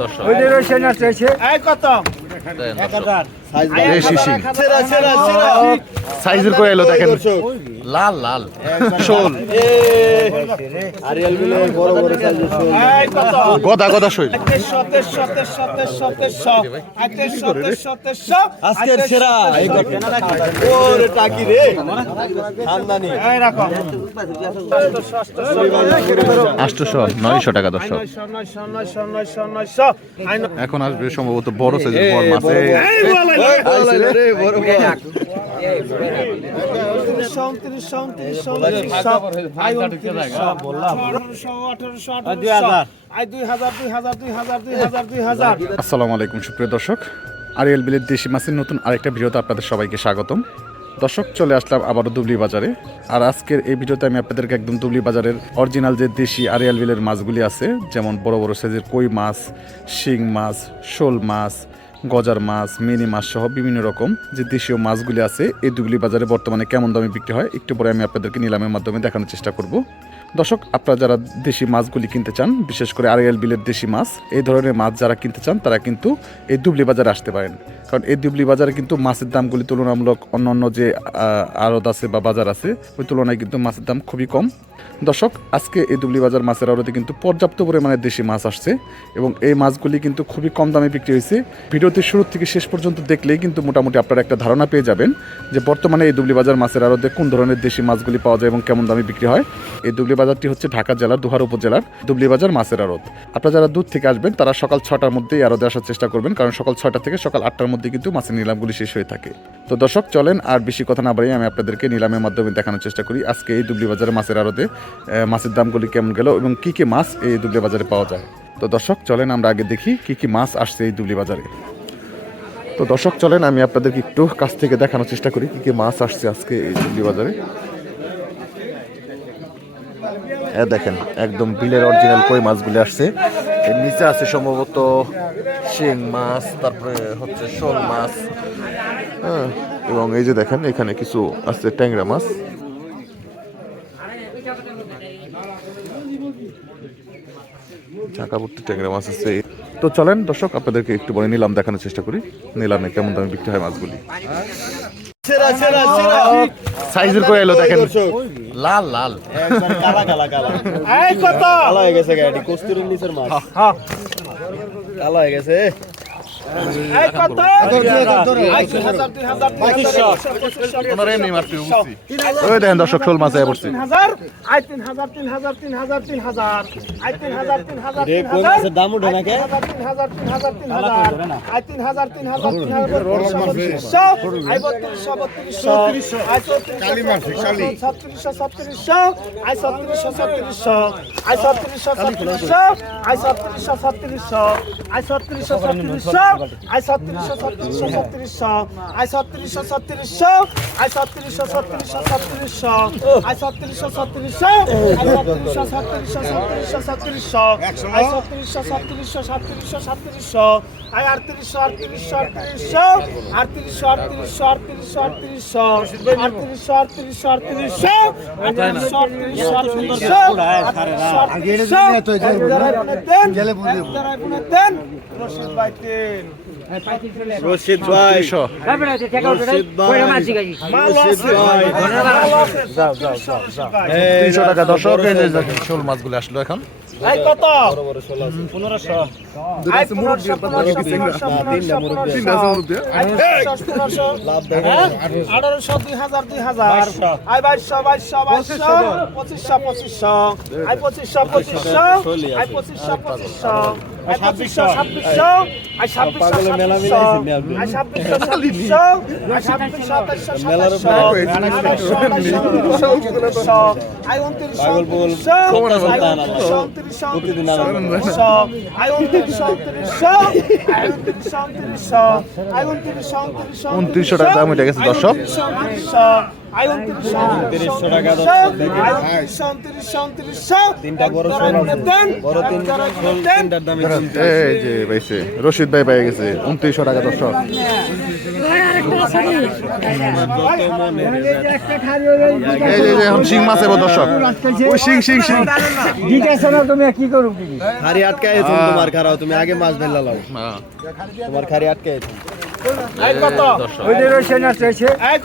দর্শক এক কত সাইজের দেখেন। লাল লাল। শোল। গদা গদা শৈল। আজকের সেরা নয়শো টাকা এখন আসবে সম্ভবত বড় সাইজের আসসালামু আলাইকুম সুপ্রিয় দর্শক। আরিয়াল বিলের দেশি মাছের নতুন আরেকটা ভিডিওতে আপনাদের সবাইকে স্বাগতম। দর্শক চলে আসলাম আবারও দুবলি বাজারে। আর আজকের এই ভিডিওতে আমি আপনাদেরকে একদম দুবলি বাজারের অরিজিনাল যে দেশি আরিয়াল বিলের মাছগুলি আছে যেমন বড় বড় সাইজের কই মাছ শিং মাছ শোল মাছ গজার মাছ, মিনি মাছ সহ বিভিন্ন রকম যে দেশীয় মাছগুলি আছে, এই দুবলি বাজারে বর্তমানে কেমন দামে বিক্রি হয়, একটু পরে আমি আপনাদেরকে নিলামের মাধ্যমে দেখানোর চেষ্টা করব। দর্শক, আপনারা যারা দেশি মাছগুলি কিনতে চান, বিশেষ করে আড়াইয়াল বিলের দেশি মাছ, এই ধরনের মাছ যারা কিনতে চান, তারা কিন্তু এই দুবলি বাজারে আসতে পারেন। কারণ এই দুবলি বাজারে কিন্তু মাছের দামগুলি তুলনামূলক অন্য অন্য যে আড়ত আছে বা বাজার আছে, ওই তুলনায় কিন্তু মাছের দাম খুবই কম। দর্শক, আজকে এই দুবলি বাজার মাছের আড়তে কিন্তু পর্যাপ্ত পরিমাণে দেশি মাছ আসছে এবং এই মাছগুলি কিন্তু খুবই কম দামে বিক্রি হয়েছে। ভিডিওতে শুরু থেকে শেষ পর্যন্ত দেখলেই কিন্তু মোটামুটি আপনারা একটা ধারণা পেয়ে যাবেন যে বর্তমানে এই দুবলি বাজার মাছের আড়তে কোন ধরনের দেশি মাছগুলি পাওয়া যায় এবং কেমন দামে বিক্রি হয়। এই দুবলি বাজারটি হচ্ছে ঢাকা জেলার দুহার উপজেলার দুবলি বাজার মাছের আড়ত। আপনারা যারা দূর থেকে আসবেন, তারা সকাল ছটার মধ্যেই আড়তে আসার চেষ্টা করবেন, কারণ সকাল ছটা থেকে সকাল আটটার মধ্যে কিন্তু মাছের নিলামগুলি শেষ হয়ে থাকে। তো দর্শক, চলেন আর বেশি কথা না বাড়িয়ে আমি আপনাদেরকে নিলামের মাধ্যমে দেখানোর চেষ্টা করি আজকে এই দুবলি বাজারে মাছের আড়তে। মাছের দামগুলি কেমন গেল এবং কী কী মাছ এই দুবলি বাজারে পাওয়া যায়? তো দর্শক, চলেন আমরা আগে দেখি কী কী মাছ আসছে এই দুবলি বাজারে। তো দর্শক, চলেন আমি আপনাদেরকে একটু কাছ থেকে দেখানোর চেষ্টা করি কী কী মাছ আসছে আজকে এই দুবলি বাজারে। হ্যাঁ দেখেন, একদম বিলের অরিজিনাল কই মাছগুলি আসছে। এর নিচে আছে সম্ভবত শিং মাছ, তারপরে হচ্ছে শোল মাছ হ্যাঁ এবং এই যে দেখেন, এখানে কিছু আছে ট্যাংরা মাছ। ঢাকা ভর্তি ট্যাংরা মাছ আছে। তো চলেন দর্শক আপনাদেরকে একটু বলে নিলাম দেখানোর চেষ্টা করি। নিলামে কেমন দামে বিক্রি হয় মাছগুলি? সাইজের করে এলো দেখেন। লাল লাল। কালা কালা কালা এই কত? কালা হয়ে গেছে গাড়ি কস্তুরি নিচের মাছ। হ্যাঁ। কালা হয়ে গেছে ওই দেখেন দর্শক শোল মাছ আয়া পড়ছে আই হাজার তিন হাজার আই তিন হাজার আই তিন হাজার বত্রিশশো আই বত্রিশশো বত্রিশশো আই ছত্রিশশো ছত্রিশশো ছত্রিশশো ছত্রিশশো আই ছত্রিশশো ছত্রিশশো ছত্রিশশো ছত্রিশশো আই ছত্রিশশো ছত্রিশশো আই ছত্রিশশো ছত্রিশশো ছত্রিশশো আই ছত্রিশশো ছত্রিশশো আই ছত্রিশশো ছত্রিশশো ছত্রিশশো আই ছত্রিশশো ছত্রিশশো আই ছত্রিশশো ছত্রিশশো ছত্রিশশো ছত্রিশশো আই ছত্রিশশো ছত্রিশশো সাতত্রিশশো সাতত্রিশশো আই আটত্রিশশো আটত্রিশশো আটত্রিশশো আটত্রিশশো আটত্রিশশো আটত্রিশশো আটত্রিশশো আটত্রিশশো আটত্রিশশো আটত্রিশশো আটত্রিশশো আটত্রিশশো আটত্রিশশো দেন রশিদ ভাই তিন হ্যাঁ, রশিদ ভাই। রশিদ ভাই। যাও যাও যাও যাও। তিনশো টাকা দর্শক শোল মাছগুলো আসলো এখন। কত? পনেরোশো। আঠারোশো দুই হাজার দুই হাজার আই বাইশশো। বাইশশো বাইশশো পঁচিশশো। পঁচিশশো আই পঁচিশশো পঁচিশশো। আই পঁচিশশো পঁচিশশো। ছাব্বিশশো। ছাব্বিশশো। আই ছাব্বিশশো মেলা আই ছাব্বিশশো ছাব্বিশশো। আই উনত্রিশশো টাকা দাম উঠে গেছে দর্শক। রশিদ ভাই পেয়ে গেছে উনত্রিশশো টাকা দর্শক। এখন শিং মাছ এবার দর্শক ওই শিং শিং শিং খারি আটকায় তোমার খারাও তুমি আগে মাছ ধরলা লাও তোমার খারি আটকায় কত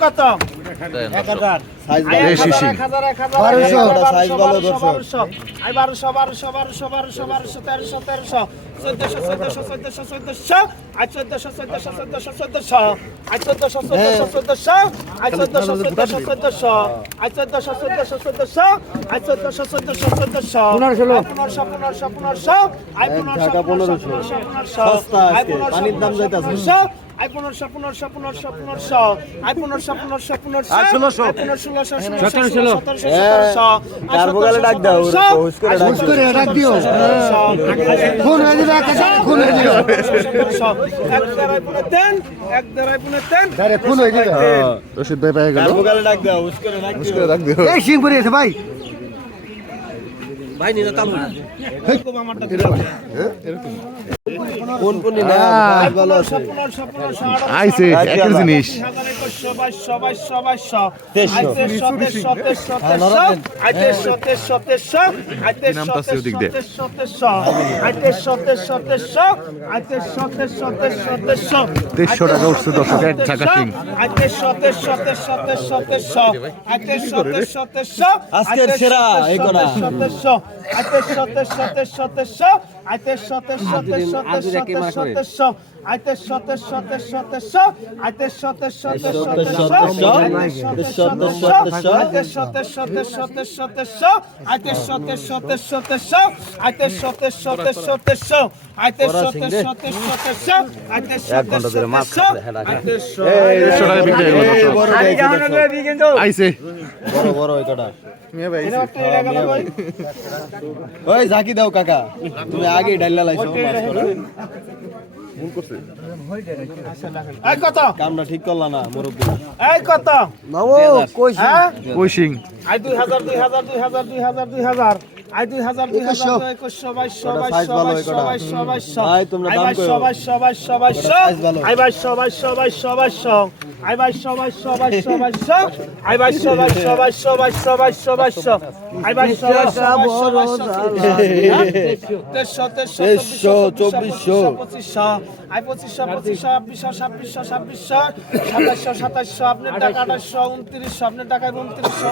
কত হাজার, এক হাজার, পানির দাম পনেরোশো, পনেরোশো, আই পনেরোশো পনেরোশো পনেরোশো পনেরোশো। আই পনেরোশো পনেরোশো পনেরোশো। আই ষোলোশো। হয়ে হয়ে হয়ে ভাই পেয়ে গেল কার বগালে আইছে একের জিনিস তেইশশো টাকা উঠছে দর্শক এক তেইশশো তেইশশো আজকের সেরা, এই করা। তেইশশো আই তেইশশো তেইশশো তেইশশো তেইশশো আই তেইশশো তেইশশো তেইশশো তেইশশো তেইশশো তেইশশো আই তেইশশো তেইশশো তেইশশো আগে ডাইলা লাইছো। কামটা ঠিক করলা না মুরব্বী। এই কত নাও কইসিং কইসিং আই 2000 2000 2000 2000 2000 আই দুই হাজার দুই হাজার একুশশো। বাইশশো বাইশশো বাইশশো? বাইশশো বাইশশো। আই বাইশশো। বাইশশো বাইশশো বাইশশো? আই বাইশশো বাইশশো বাইশশো বাইশশো। আই বাইশশো বাইশশো বাইশশো বাইশশো। আই বাইশশো বাইশশো বাইশশো বাইশশো বাইশশো বাইশশো। আই বাইশশো বাইশশো বাইশশো তেইশশো তেইশশো, চব্বিশশো। পঁচিশশো। আই পঁচিশশো পঁচিশশো ছাব্বিশশো ছাব্বিশশো ছাব্বিশশো। সাতাশশো সাতাশশো আপনার টাকা আঠাশশো উনত্রিশশো আপনার ভাই, উনত্রিশশো।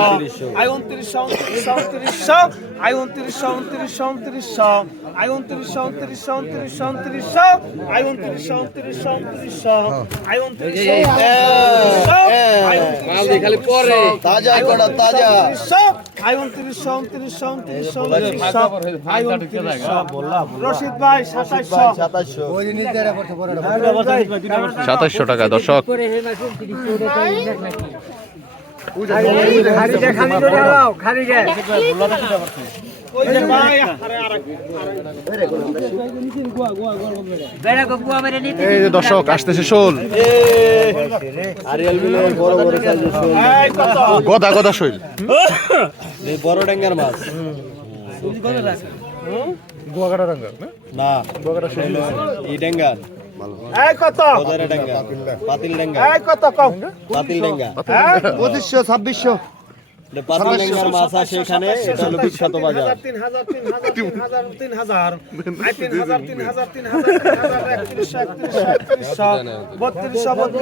উনত্রিশশো। আই উনত্রিশশো উনত্রিশশো উনত্রিশশো। আই উনত্রিশশো উনত্রিশশো উনত্রিশশো আই উনত্রিশশো উনত্রিশশো উনত্রিশশো উনত্রিশশো আই উনত্রিশশো উনত্রিশশো উনত্রিশশো আই উনত্রিশশো খালি পরে। তাজা কটা তাজা। আই উনত্রিশশো উনত্রিশশো উনত্রিশশো উনত্রিশশো আই উনত্রিশশো রশিদ ভাই সাতাশশো সাতাশশো টাকা দর্শক। এই যে দর্শক আসতেছে শোল। শোল গদা গদা শৈল। বড় ডেঙ্গার মাছ। না এই ডেঙ্গার বাজারে ডেঙ্গা পাতিল ডেঙ্গা এই কত হ্যাঁ? পঁচিশশো ছাব্বিশশো। মাছ আছে এখানে এটা হলো বিখ্যাত বাজার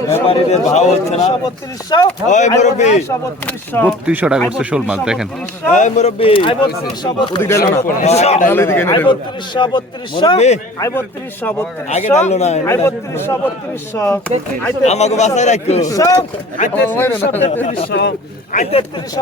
ব্যাপারীদের ভাও হচ্ছে না। ওই মুরব্বি। বত্রিশশো টাকা উঠছে শোল মাছ দেখেন ওই মুরব্বি ওদিকে ডালো না। ডালো এদিকে এনে আই ডালো। বত্রিশশো বত্রিশশো বত্রিশশো বত্রিশশো আগে ডাললো না, বত্রিশশো বত্রিশশো আমাকে বাসায় রাখো। তেত্রিশশো তেত্রিশশো তেত্রিশশো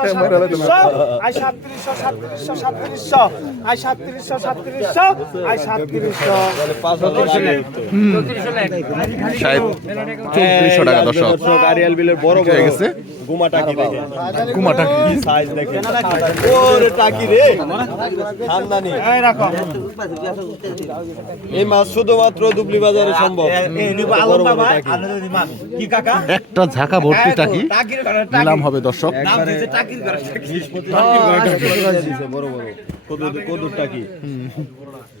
সাতত্রিশশো আই সাতত্রিশশো সাতত্রিশশো সাতত্রিশশো আই সাতত্রিশশো সাতত্রিশশো আই সাতত্রিশশো। চৌত্রিশশো টাকা দর্শক। আরিয়াল বিলের বড় হয়ে গেছে। গুমা টাকি দেখে কুমাটা কি? সাইজ দেখে। ওরে টাকি রে। খানদানি এই রাখো। এই মাছ শুধুমাত্র দুবলি বাজারে সম্ভব। একটা ঝাঁকা ভর্তি টাকি। নিলাম হবে দর্শক। দিছে বড় বড়। কদুর কদুর টাকি। কদুর টাকি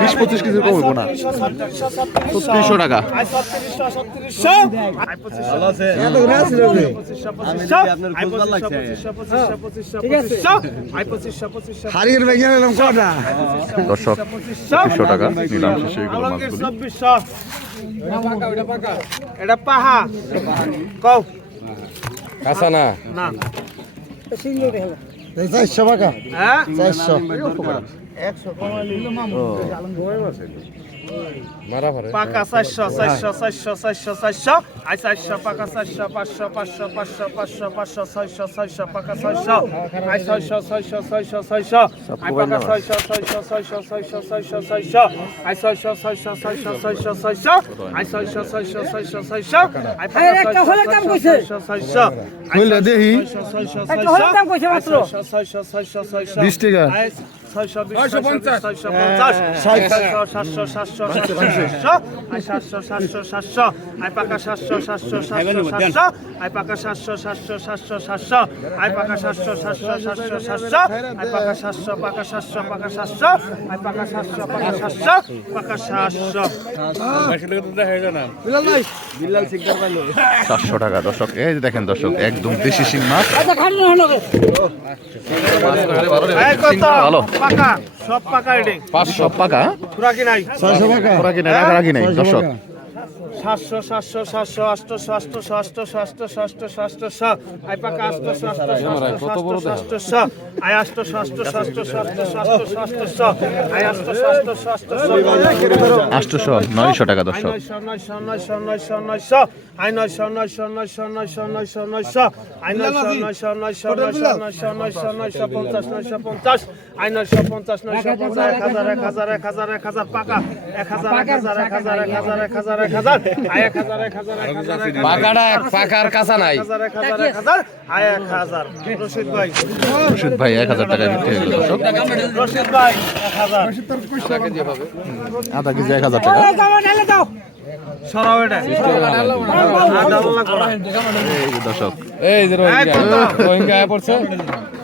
বিশ পঁচিশ কেজি কম দর্শক টাকা নিলাম শেষে এটা পাহা। কও। কাঁচা না? না। চারশো টাকা হ্যাঁ? চারশো। পরে পাকা চারশো চারশো চারশো চারশো চারশো আই চারশো পাকা চারশো পাঁচশো পাঁচশো পাঁচশো পাঁচশো পাঁচশো ছয়শো ছয়শো পাকা ছয়শো আই ছয়শো ছয়শো ছয়শো ছয়শো আই পাকা ছয়শো ছয়শো ছয়শো ছয়শো ছয়শো ছয়শো আই ছয়শো ছয়শো ছয়শো ছয়শো ছয়শো আই ছয়শো ছয়শো ছয়শো ছয়শো আই পাকা ছয়শো ছয়শো ছয়শো দেখি ছয়শো ছয়শো ছয়শো ছয়শো ছয়শো বিশ টাকা। আই ছয়শো বিশ ছয়শো বিশ ছয়শো পঞ্চাশ ছয়শো সাতশো সাতশো সাতশো সাতশো আই সাতশো সাতশো সাতশো আই পাকা সাতশো সাতশো সাতশো সাতশো আই পাকা সাতশো সাতশো সাতশো সাতশো আই পাকা সাতশো সাতশো সাতশো সাতশো আই পাকা সাতশো পাকা সাতশো পাকা সাতশো আই পাকা সাতশো পাকা সাতশো পাকা সাতশো বিল্লাল সিকদার পাইলো চারশো টাকা দর্শক এই যে দেখেন দর্শক একদম দেশি শিং মাছ ভালো পাকা সব পাকা এডিং সব পাকা? পুরা কি নাই খোরাকি নাই রাখা রাখি নাই দর্শক। সাতশো সাতশো সাতশো আটশো আটশো আটশো আটশো আটশো আটশো আই পাকা আটশো আটশো আটশো আই আটশো আটশো আটশো আটশো আটশো আই আটশো আটশো আটশো আটশোশো নয়শো টাকা দর্শক নয়শো নয়শো নয়শো নয়শো নয়শো আই নয়শো নয়শো নয়শো নয়শো নয়শো নয়শো আই নয়শো নয়শো নয়শো নয়শো নয়শো নয়শো নয়শো পঞ্চাশ নয়শো পঞ্চাশ আই নয়শো পঞ্চাশ নয়শো পঞ্চাশ এক হাজার এক হাজার এক হাজার এক হাজার পাকা এক হাজার এক হাজার এক হাজার এক হাজার এক হাজার এক হাজার পাকাটা এক পাকার কাঁচা নাই। রশিদ ভাই। এক হাজার টাকায় বিক্রি হয়ে আধা কেজি এক হাজার টাকা। দর্শক। এই যে রোহিঙ্গা। রোহিঙ্গা পড়ছে।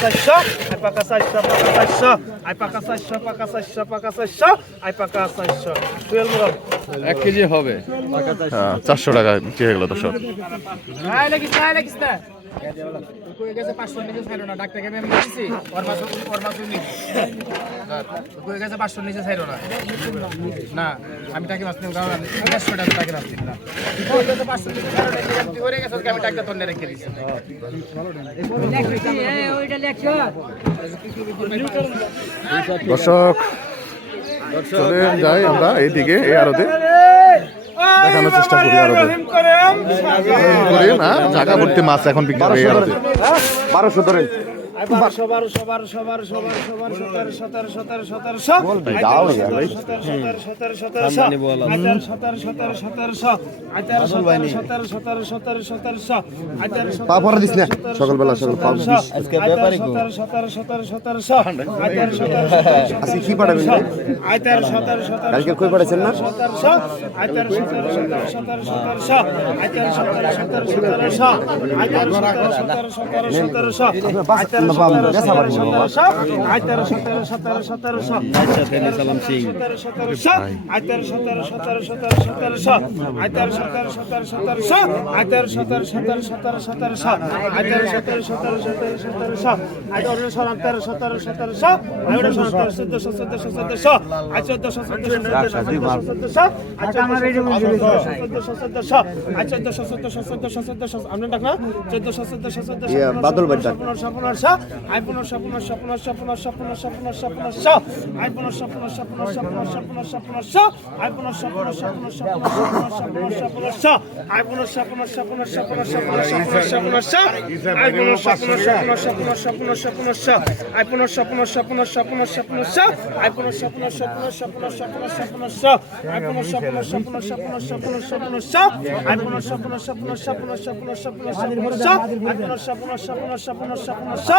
চারশো আই পাকা চারশো পাকা চারশো আই পাকা চারশো পাকা চারশো পাকা চারশো আই পাকা চারশো টুয়েলভ এক কেজি হবে। হ্যাঁ, চারশো টাকা কে গেল তো সব তেরোশো আই তেরোশো তেরোশো তেরোশো তেরোশো তেরোশো আই তেরোশো তেরোশো তেরোশো চেষ্টা করি তেরোশো করি না জায়গা ভর্তি মাছ এখন বিক্রি হয়ে গেল বারোশো চোদ্দশো আবার সবার সবার সবার সবার সবার সতেরো সতেরো সতেরো সতেরোশো সকালবেলা সকাল আজকে কি পাঠাবেন কালকে কই পাঠাচ্ছেন না সতেরোশো সামান্য পাম বেচা পারি বাদল বাদ আই পুনর স্বপ্ন স্বপ্ন স্বপ্ন স্বপ্ন স্বপ্ন স্বপ্ন স আই পুনর স্বপ্ন স্বপ্ন স্বপ্ন স্বপ্ন স্বপ্ন স আই পুনর স্বপ্ন স্বপ্ন স্বপ্ন স্বপ্ন স্বপ্ন স্বপ্ন স আই পুনর স্বপ্ন স্বপ্ন স্বপ্ন স্বপ্ন স্বপ্ন স্বপ্ন স আই পুনর স্বপ্ন স্বপ্ন স্বপ্ন স্বপ্ন স্বপ্ন স আই পুনর স্বপ্ন স্বপ্ন স্বপ্ন স্বপ্ন স আই পুনর স্বপ্ন স্বপ্ন স্বপ্ন স্বপ্ন স্বপ্ন স আই পুনর স্বপ্ন স্বপ্ন স্বপ্ন স্বপ্ন স্বপ্ন স আই পুনর স্বপ্ন স্বপ্ন স্বপ্ন স্বপ্ন স্বপ্ন স আই স্বপ্ন স্বপ্ন স্বপ্ন স্বপ্ন স্বপ্ন স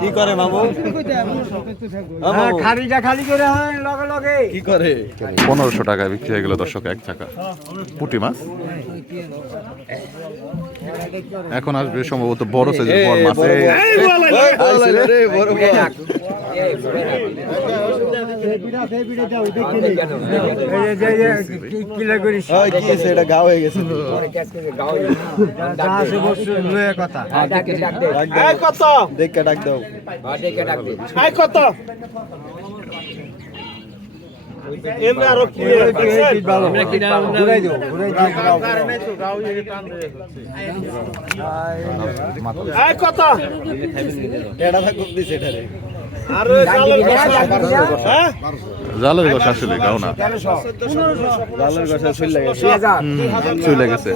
কি করে বাবু হ্যাঁ, খালিটা খালি করে লগে লগে। কি করে? পনেরোশো টাকা টাকায় বিক্রি হয়ে গেল দর্শক এক টাকা পুঁটি মাছ এখন আসবে সম্ভবত বড় সাইজের বড় মাছ এই, এমরা আরও কি আমরা কি না ঘুরাই দাও ঘুরাই দাও কারণে তো গাও এর টান দেয় এই কথা এটা ভাগ দিছে এটা রে জালের গছ আসলে গাও না জালের গছ আসলে চলে গেছে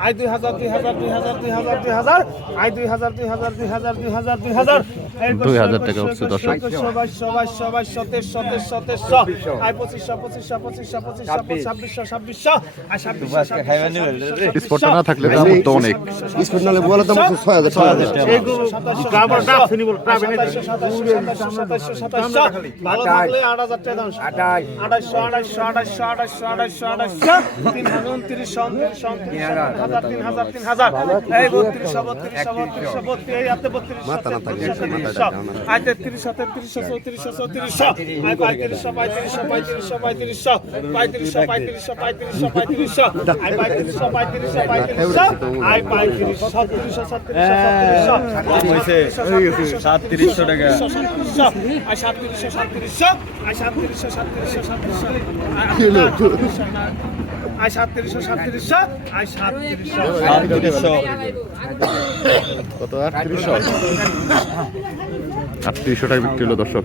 আই দুই হাজার দুই হাজার দুই হাজার দুই হাজার দুই হাজার আই দুই হাজার দুই হাজার দুই হাজার দুই হাজার দুই হাজার দুই হাজার টাকা উঠছে দর্শক। স্পট না থাকলে তো অনেক। স্পট নালে বলে দাম ছয় হাজার ছয় হাজার মাথা না থাকে। হাতে বত্রিশশো তেত্রিশশো তেত্রিশশো চৌত্রিশশো চৌত্রিশশো আই পঁয়ত্রিশশো পঁয়ত্রিশশো পঁয়ত্রিশশো পঁয়ত্রিশশো পঁয়ত্রিশশো পঁয়ত্রিশশো পঁয়ত্রিশশো পঁয়ত্রিশশো আই পঁয়ত্রিশশো পঁয়ত্রিশশো পঁয়ত্রিশশো আই পঁয়ত্রিশ ছত্রিশশো ছত্রিশশো সাতত্রিশশো টাকা সাতত্রিশশো আই সাতত্রিশশো সাতত্রিশশো আই সাতত্রিশশো সাতত্রিশশো সাতত্রিশশো আই সাতত্রিশশো সাতত্রিশশো আই সাতত্রিশশো সাতত্রিশশো কত আটত্রিশশো আটত্রিশশো টাকা বিক্রি হলো দর্শক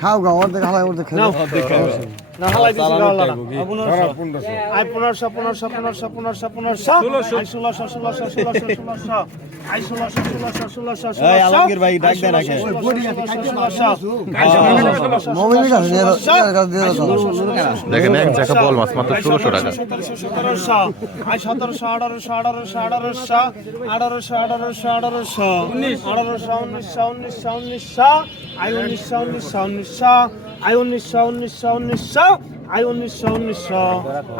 খাও গা অর্ধেক হালাই অর্ধেক খাও। দেখেন এক জায়গা বল মাছ মাত্র ষোলোশো টাকা। সতেরোশো আঠারোশো আঠারোশো আঠারোশো আঠারোশো আঠারোশো আঠারোশো। আঠারোশো উনিশশো উনিশশো উনিশশো। আই উনিশশো উনিশশো উনিশশো। আই উনিশশো উনিশশো উনিশশো আই উনিশশো উনিশশো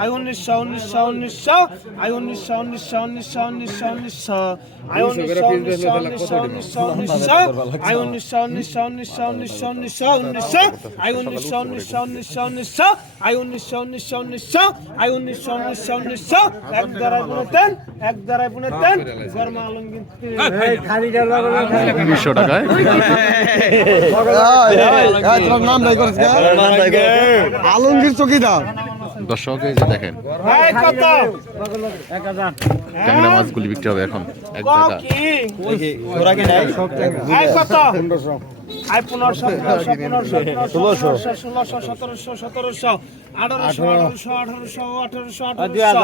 আই উনিশশো উনিশশো উনিশশো আই উনিশশো উনিশশো উনিশশো উনিশশো উনিশশো আই উনিশশো উনিশশো উনিশশো উনিশশো উনিশশো আই উনিশশো উনিশশো উনিশশো উনিশশো উনিশশো উনিশশো আই উনিশশো উনিশশো উনিশশো উনিশশো আই উনিশশো উনিশশো উনিশশো আই উনিশশো উনিশশো উনিশশো এক দ্বারায় বুনেতেন এক দ্বারায় বুনেতেন গরমা আলমগীর উনিশশো টাকায় আলমগীর চকিদার দর্শক এই যে দেখেন। ট্যাংরা মাছগুলি বিক্রি হবে এখন এক জায়গা। আই পনেরোশো ষোলোশো সতেরোশো সতেরোশো আঠারোশো আঠারোশো আঠারোশো আঠারোশো আঠারোশো।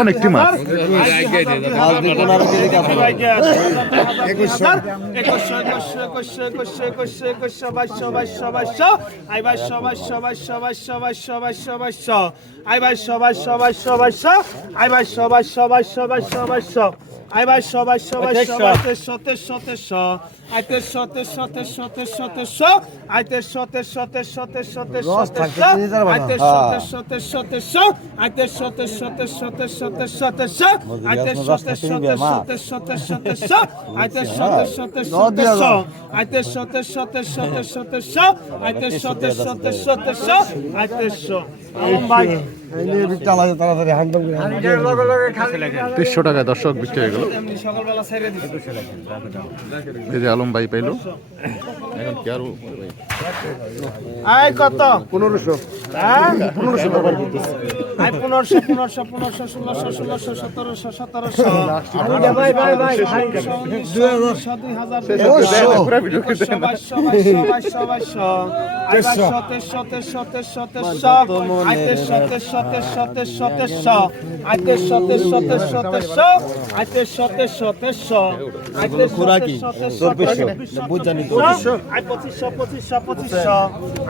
অনেকটি মাছ একুশশো একুশশো একুশশো একুশশো একুশশো একুশশো বাইশশো বাইশশো বাইশশো আই বাইশশো বাইশশো বাইশশো বাইশশো বাইশশো বাইশশো আই বাইশশো বাইশশো বাইশশো বাইশশো বাইশশো আই বাইশশো বাইশশো বাইশশো তেইশশো তেইশশো তেইশশো আই তেইশশো তেইশশো তেইশশো তেইশশো আই তেইশশো তেইশশো তেইশশো তেইশশো তেইশশো তেইশশো আই তেইশশো তেইশশো তেইশশো তেইশশো তেইশশো তেইশশো আই তেইশশো তেইশশো তেইশশো তেইশশো আই তেইশশো তেইশশো তেইশশো তেইশশো তেইশশো আই তাড়াতাড়ি তেইশশো টাকায় দর্শক বিক্রি হয়ে গেল এই যে আলম ভাই পাইলো। এখন কি আরও আই কত পনেরোশো হ্যাঁ পনেরোশো আই পনেরোশো পনেরোশো পনেরোশো ষোলোশো ষোলোশো সতেরোশো সতেরোশো দুই হাজার বাইশশো বাইশশো বাইশশো বাইশশো আই বাইশশো তেইশশো তেইশশো তেইশশো তেইশশো আই তেইশশো তেইশশো তেইশশো তেইশশো তেইশশো আই তেইশশো তেইশশো তেইশশো তেইশশো আই তেইশশো তেইশশো তেইশশো আই তেইশশো তেইশশো তেইশশো তো আই পঁচিশশো পঁচিশশো পঁচিশশো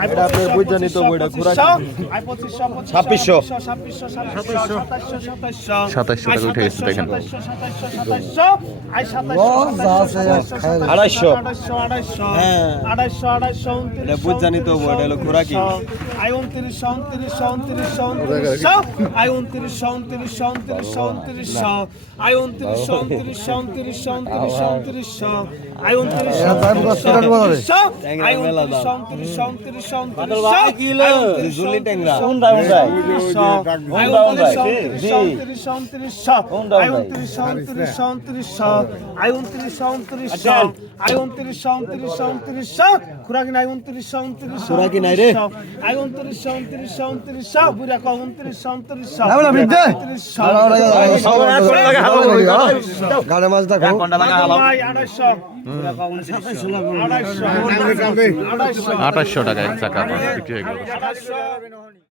আই এটা আপনার বুঝজানি তো বইটা খোরাকি। আই পঁচিশশো পঁচিশশো ছাব্বিশশো। ছাব্বিশশো ছাব্বিশশো সাতাশশো সাতাশশো সাতাশশো টাকা উঠে গেছে দেখেন। সাতাশশো সাতাশশো সাতাশশো আই সাতাশশো সাতাশশো আড়াইশো। আড়াইশো আড়াইশো হ্যাঁ। আড়াইশো আড়াইশো উনত্রিশশো, এটা বুঝজানি তো বইটা হলো খোরাকি। উনত্রিশশো, আই উনত্রিশশো উনত্রিশশো উনত্রিশশো উনত্রিশশো আই উনত্রিশশো উনত্রিশশো উনত্রিশশো উনত্রিশশো আই উনত্রিশশো উনত্রিশশো উনত্রিশশো উনত্রিশশো উনত্রিশশো আই উনত্রিশশো উনত্রিশশো উনত্রিশশো উনত্রিশশো উনত্রিশশো উনত্রিশশো। উনত্রিশশো উনত্রিশশো উনত্রিশশো উনত্রিশশো আই উনত্রিশশো উনত্রিশশো উনত্রিশশো আই উনত্রিশশো উনত্রিশশো আই উনত্রিশশো উনত্রিশশো উনত্রিশশো খুরাকি নাই উনত্রিশশো উনত্রিশশো খুরাকি নাই রে। আই উনত্রিশশো উনত্রিশশো উনত্রিশশো বুড়া কো উনত্রিশশো উনত্রিশশো বলা, বৃদ্ধে। উনত্রিশশো গাড়ে মাছ দেখো আড়াইশো আড়াইশো আড়াইশো আঠাশশো টাকা এক বিক্রি হয়ে গেল